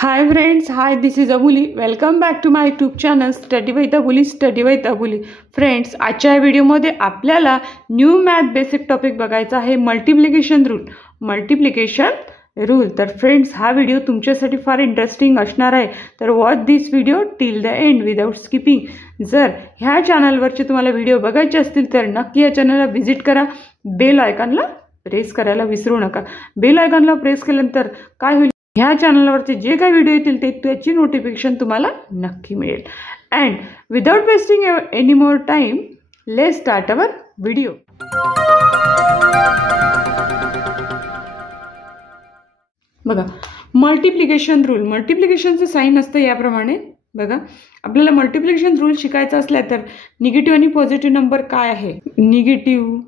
Hi friends, hi, this is Abuli. Welcome back to my YouTube channel Study with Abuli. Friends, आजच्या व्हिडिओमध्ये आपल्याला new math basic topic बघायचा आहे multiplication rule. तर friends, हा video तुमच्यासाठी फार इंटरेस्टिंग असणार आहे. तर watch this video till the end without skipping. जर ह्या चॅनलवरचे तुम्हाला व्हिडिओ बघायचे असतील तर नक्की या चॅनलला व्हिजिट करा. बेल आयकॉनला प्रेस करायला विसरू नका. बेल आयकॉनला प्रेस केल्यानंतर काय होईल, ह्या चॅनलवरती जे काही व्हिडिओ येतील त्याची नोटिफिकेशन तुम्हाला नक्की मिळेल. And without wasting any more time, let's start our video. बघा, मल्टिप्लिकेशन रूल. मल्टिप्लिकेशनचं साईन असतं याप्रमाणे. बघा, आपल्याला मल्टिप्लिकेशन रूल शिकायचा असला तर निगेटिव्ह आणि पॉझिटिव्ह नंबर काय आहे, निगेटिव्ह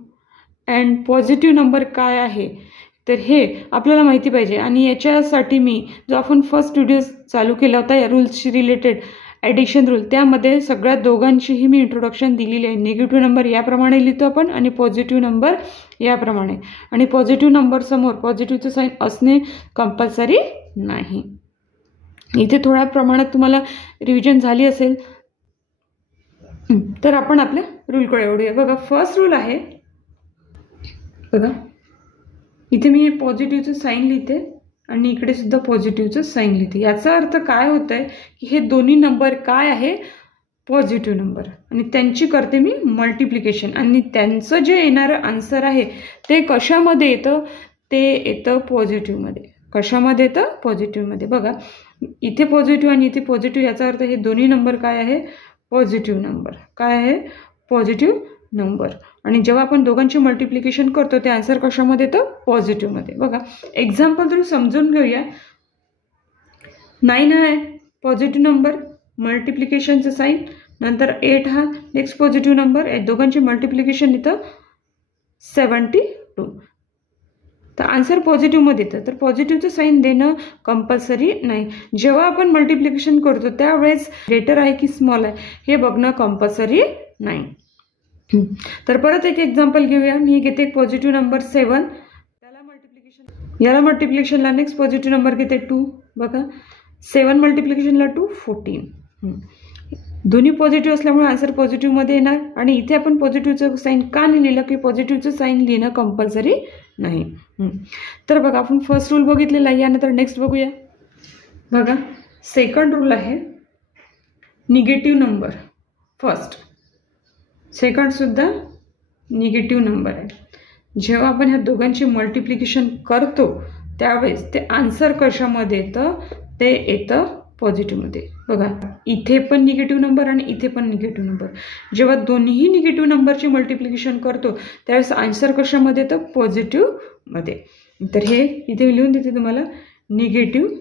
अँड पॉझिटिव्ह नंबर काय आहे, तर हे आपल्याला माहिती पाहिजे. आणि याच्यासाठी मी जो आपण फर्स्ट व्हिडिओ चालू केला होता या रूल्सशी रिलेटेड, ॲडिशन रूल, त्यामध्ये सगळ्या दोघांचीही मी इंट्रोडक्शन दिलेली आहे. निगेटिव्ह नंबर याप्रमाणे लिहितो आपण आणि पॉझिटिव्ह नंबर याप्रमाणे. आणि पॉझिटिव्ह नंबर समोर पॉझिटिव्हचं साईन असणे कंपल्सरी नाही. इथे थोड्या प्रमाणात तुम्हाला रिव्हिजन झाली असेल. तर आपण आपल्या रूलकडे वळूया. बघा, फर्स्ट रूल आहे. बघा, इथे मी पॉझिटिव्हचं साईन लिहिते आणि इकडे सुद्धा पॉझिटिव्हचं साईन लिहिते. याचा अर्थ काय होतं आहे की हे दोन्ही नंबर काय आहे, पॉझिटिव्ह नंबर, आणि त्यांची करते मी मल्टिप्लिकेशन. आणि त्यांचं जे येणारं आन्सर आहे ते कशामध्ये येतं, ते येतं पॉझिटिव्हमध्ये. कशामध्ये येतं, पॉझिटिव्हमध्ये. बघा, इथे पॉझिटिव्ह आणि इथे पॉझिटिव्ह, याचा अर्थ हे दोन्ही नंबर काय आहे, पॉझिटिव्ह नंबर. काय आहे, पॉझिटिव्ह नंबर. आणि जेव्हा आपण दोघांची मल्टिप्लिकेशन करतो ते आन्सर कशामध्ये येतं, पॉझिटिव्हमध्ये. बघा, एक्झाम्पल थ्रू समजून घेऊया. 9 आहे पॉझिटिव्ह नंबर, मल्टिप्लिकेशनचं साईन. नंतर 8 हा नेक्स्ट पॉझिटिव्ह नंबर. या दोघांची मल्टिप्लिकेशन येतं 72. तर आन्सर पॉझिटिव्हमध्ये येतं. तर पॉझिटिव्हचं साईन देणं कंपल्सरी नाही. जेव्हा आपण मल्टिप्लिकेशन करतो त्यावेळेस ग्रेटर आहे की स्मॉल आहे हे बघणं कंपल्सरी नाही. तर परत एक एक्झाम्पल घेऊया. मी घेते एक पॉझिटिव्ह नंबर 7, याला मल्टिप्लिकेशनला नेक्स्ट पॉझिटिव्ह नंबर घेते 2. बघा, 7 मल्टिप्लिकेशनला 2 14. दोन्ही पॉझिटिव्ह असल्यामुळे आन्सर पॉझिटिव्हमध्ये येणार. आणि इथे आपण पॉझिटिव्हचं साईन का नाही लिहिलं की पॉझिटिव्हचं साईन लिहिणं कंपल्सरी नाही. तर बघा, आपण फर्स्ट रूल बघितलेला आहे. यानंतर नेक्स्ट बघूया. बघा, सेकंड रूल आहे निगेटिव्ह नंबर. फर्स्ट, सेकंडसुद्धा निगेटिव्ह नंबर आहे. जेव्हा आपण ह्या दोघांची मल्टिप्लिकेशन करतो त्यावेळेस ते आन्सर कशामध्ये येतं, ते येतं पॉझिटिव्हमध्ये. बघा, इथे पण निगेटिव्ह नंबर आणि इथे पण निगेटिव्ह नंबर. जेव्हा दोन्हीही निगेटिव्ह नंबरची मल्टिप्लिकेशन करतो त्यावेळेस आन्सर कशामध्ये येतं, पॉझिटिव्हमध्ये. तर हे इथे लिहून देते तुम्हाला, निगेटिव्ह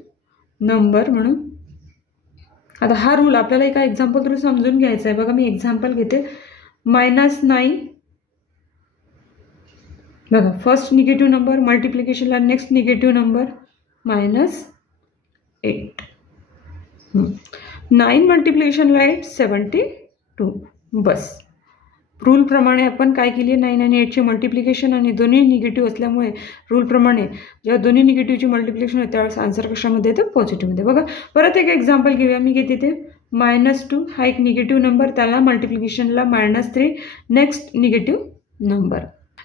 नंबर म्हणून. आता हा रूल आपल्याला एका एक्झाम्पल थ्रू समजून घ्यायचा आहे. बघा, मी एक्झाम्पल घेते. -9. बघा, फर्स्ट निगेटिव्ह नंबर, मल्टिप्लिकेशनला नेक्स्ट निगेटिव्ह नंबर -8. 9 मल्टिप्लिकेशनला 8 72. बस, रूलप्रमाणे आपण काय केली, 9 आणि 8ची मल्टिप्लिकेशन. आणि दोन्ही निगेटिव्ह असल्यामुळे रूलप्रमाणे जेव्हा दोन्ही निगेटिव्हची मल्टिप्लिकेशन होते त्यावेळेस आन्सर कशामध्ये येतं, पॉझिटिव्हमध्ये. बघा, परत एक एक्झाम्पल घेऊया. मी घेते ते -2 हा एक निगेटिव्ह नंबर, त्याला मल्टिप्लिकेशनला -3 नेक्स्ट निगेटिव्ह नंबर.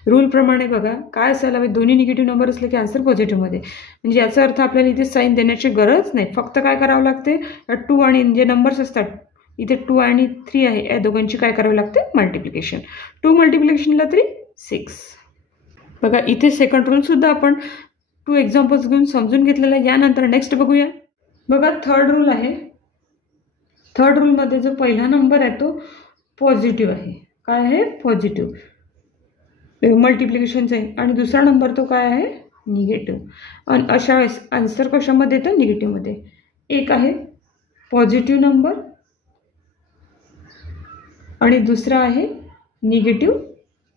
रूलप्रमाणे बघा काय असायला हवे, दोन्ही निगेटिव्ह नंबर असले की आन्सर पॉझिटिव्हमध्ये. म्हणजे याचा अर्थ आपल्याला इथे साईन देण्याची गरज नाही. फक्त काय करावं लागते, 2 आणि जे नंबर्स असतात इथे 2 आणि 3 आहे, या दोघांची काय करावी लागते, मल्टिप्लिकेशन. 2 मल्टिप्लिकेशनला 3 6. बघा, इथे सेकंड रूलसुद्धा आपण 2 एक्झाम्पल्स घेऊन समजून घेतलेलं आहे. यानंतर नेक्स्ट बघूया. बघा, थर्ड रूल आहे. थर्ड रूलमध्ये जो पहिला नंबर आहे तो पॉझिटिव्ह आहे. काय आहे, पॉझिटिव्ह मल्टिप्लिकेशनचा आहे. आणि दुसरा नंबर तो काय आहे, निगेटिव्ह. आणि अशा वेळेस आन्सर कशामध्ये येतं, निगेटिव्हमध्ये. एक आहे पॉझिटिव्ह नंबर आणि दुसरा आहे निगेटिव्ह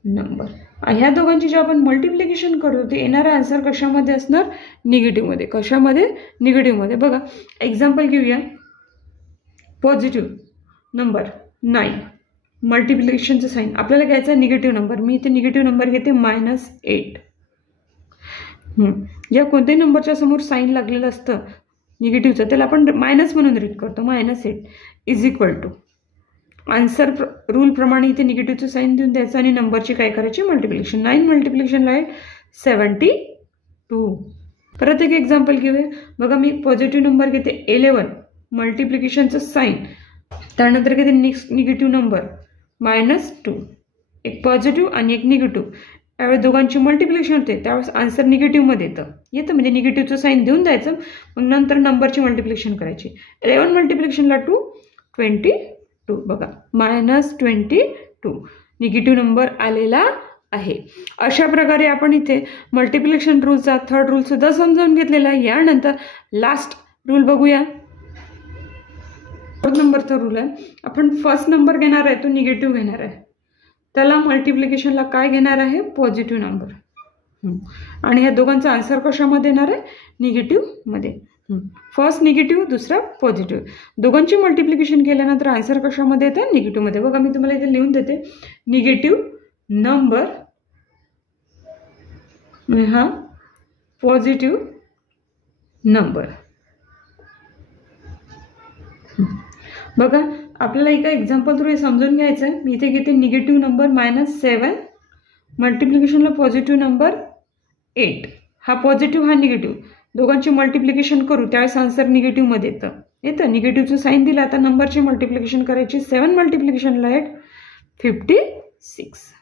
नंबर. ह्या दोघांची जेव्हा आपण मल्टिप्लिकेशन करतो ते येणारा आन्सर कशामध्ये असणार, निगेटिव्हमध्ये. कशामध्ये, निगेटिव्हमध्ये. बघा, एक्झाम्पल घेऊया. पॉझिटिव्ह नंबर 9, मल्टिप्लिकेशनचं साईन आपल्याला घ्यायचं आहे निगेटिव्ह नंबर. मी इथे निगेटिव्ह नंबर घेते -8. जेव्हा कोणत्याही नंबरच्या समोर साईन लागलेलं असतं निगेटिव्हचा, त्याला आपण मायनस म्हणून रीड करतो, -8 इज इक्वल टू आन्सर रूलप्रमाणे इथे निगेटिव्हचं साईन देऊन द्यायचं आणि नंबरची काय करायची मल्टिप्लिकेशन. 9 मल्टिप्लिकेशनला आहे 72. परत एक एक्झाम्पल घेऊया. बघा मी पॉझिटिव्ह नंबर घेते 11 मल्टिप्लिकेशनचं साईन, त्यानंतर घेते निगेटिव्ह नंबर -2, एक पॉझिटिव्ह आणि एक निगेटिव्ह. त्यावेळेस दोघांची मल्टिप्लिकेशन होते, त्यावेळेस आन्सर निगेटिव्हमध्ये येतं म्हणजे निगेटिव्हचं साईन देऊन द्यायचं, मग नंतर नंबरची मल्टिप्लिकेशन करायची. 11 मल्टिप्लिकेशनला 2 22. बघा -22 निगेटिव्ह नंबर आलेला आहे. अशा प्रकारे आपण इथे मल्टिप्लिकेशन रूलचा थर्ड रूल सुद्धा समजावून घेतलेला आहे. यानंतर लास्ट रूल बघूया. फोर्थ नंबरचा रूल आहे. आपण फर्स्ट नंबर घेणार आहे तो निगेटिव्ह घेणार आहे, त्याला मल्टिप्लिकेशनला काय घेणार आहे पॉझिटिव्ह नंबर, आणि ह्या दोघांचा आन्सर कशामध्ये येणार आहे निगेटिव्हमध्ये. फर्स्ट निगेटिव्ह दुसरा पॉझिटिव्ह, दोघांची मल्टिप्लिकेशन केल्यानंतर आन्सर कशामध्ये येतं निगेटिव्हमध्ये. बघा मी तुम्हाला इथे लिहून देते, निगेटिव्ह नंबर हा पॉझिटिव्ह नंबर. बघा आपल्याला एका एक्झाम्पल थ्रू हे समजून घ्यायचं आहे. मी इथे घेते निगेटिव्ह नंबर -7 मल्टिप्लिकेशनला पॉझिटिव्ह नंबर 8. हा पॉझिटिव्ह हा निगेटिव्ह दोघांची मल्टिप्लिकेशन करू त्यावेळेस आन्सर निगेटिव्हमध्ये येतं निगेटिव्हचं साईन दिलं. आता नंबरची मल्टिप्लिकेशन करायची. 7 मल्टिप्लिकेशनला 8 56.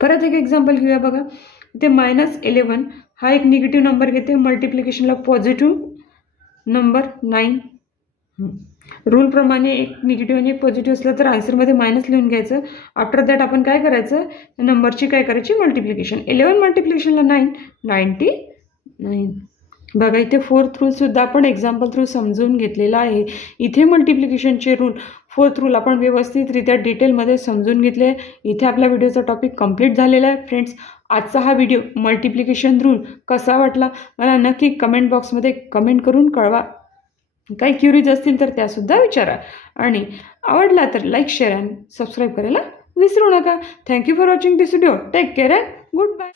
परत एक एक्झाम्पल घेऊया. बघा इथे -11 हा एक निगेटिव्ह नंबर घेते मल्टिप्लिकेशनला पॉझिटिव्ह नंबर 9. रूलप्रमाणे एक निगेटिव्ह आणि एक पॉझिटिव्ह असलं तर आन्सरमध्ये मायनस लिहून घ्यायचं. आफ्टर दॅट आपण काय करायचं नंबरची काय करायची मल्टिप्लिकेशन. 11 मल्टिप्लिकेशनला 9 99. बघा इथे फोर्थ रूल सुद्धा आपण एक्झाम्पल थ्रू समजून घेतलेला आहे. इथे मल्टिप्लिकेशनचे रूल फोर्थ रूल आपण व्यवस्थितरित्या डिटेलमध्ये समजून घेतले. इथे आपला व्हिडिओचा टॉपिक कंप्लीट झालेला आहे. फ्रेंड्स आजचा हा व्हिडिओ मल्टिप्लिकेशन रूल कसा वाटला मला नक्की कमेंट बॉक्समध्ये कमेंट करून कळवा. काही क्युरीज असतील तर त्यासुद्धा विचारा, आणि आवडला तर लाईक शेअर आणि सबस्क्राईब करायला विसरू नका. Thank you for watching this video. Take care and good bye.